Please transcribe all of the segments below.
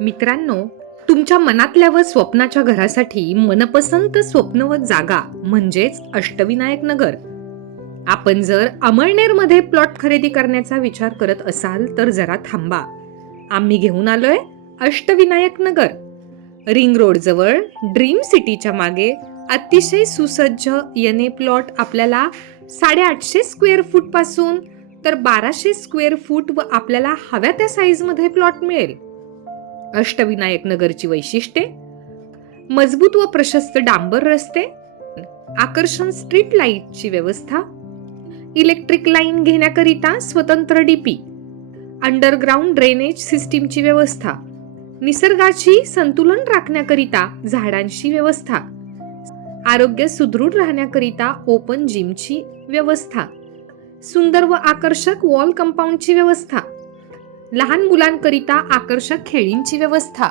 मित्रांनो, तुमच्या मनातल्या व स्वप्नाच्या घरासाठी मनपसंत स्वप्नवत जागा म्हणजेच अष्टविनायक नगर. आपण जर अमळनेरमध्ये प्लॉट खरेदी करण्याचा विचार करत असाल तर जरा थांबा. आम्ही घेऊन आलोय अष्टविनायक नगर. रिंग रोड जवळ ड्रीम सिटीच्या मागे अतिशय सुसज्ज यने प्लॉट आपल्याला 850 स्क्वेअर फूट पासून तर 1200 स्क्वेअर फूट व आपल्याला हव्या त्या साईज मध्ये प्लॉट मिळेल. अष्टविनायक नगरची वैशिष्ट्ये: मजबूत व प्रशस्त डांबर रस्ते, आकर्षण स्ट्रीट लाईटची व्यवस्था, इलेक्ट्रिक लाईन घेण्याकरिता स्वतंत्र डीपी, अंडरग्राउंड ड्रेनेज सिस्टीमची व्यवस्था, निसर्गाची संतुलन राखण्याकरिता झाडांची व्यवस्था, आरोग्य सुदृढ राहण्याकरिता ओपन जिमची व्यवस्था, सुंदर व आकर्षक वॉल कंपाऊंडची व्यवस्था, लहान मुलांकरिता आकर्षक खेळींची व्यवस्था,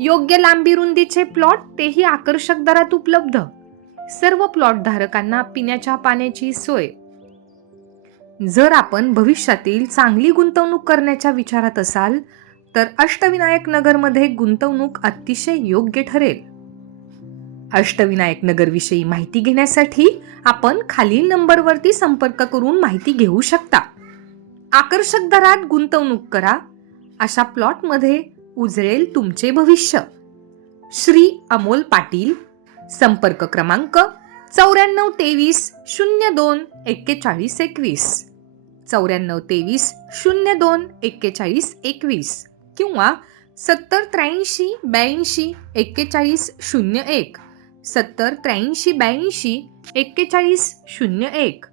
योग्य लांबी रुंदीचे प्लॉट तेही आकर्षक दरात उपलब्ध, सर्व प्लॉट धारकांना पिण्याच्या पाण्याची सोय. जर आपण भविष्यातील चांगली गुंतवणूक करण्याच्या विचारात असाल तर अष्टविनायक नगरमध्ये गुंतवणूक अतिशय योग्य ठरेल. अष्टविनायक नगर विषयी माहिती घेण्यासाठी आपण खालील नंबरवरती संपर्क करून माहिती घेऊ शकता. आकर्षक दरात गुंतवणूक करा, अशा प्लॉट मध्ये उजळेल तुमचे भविष्य. श्री अमोल पाटील, संपर्क क्रमांक 9423 02 41 21, 9423 02 41 21 किंवा 7083 82 41 01, 7083 82 41 01.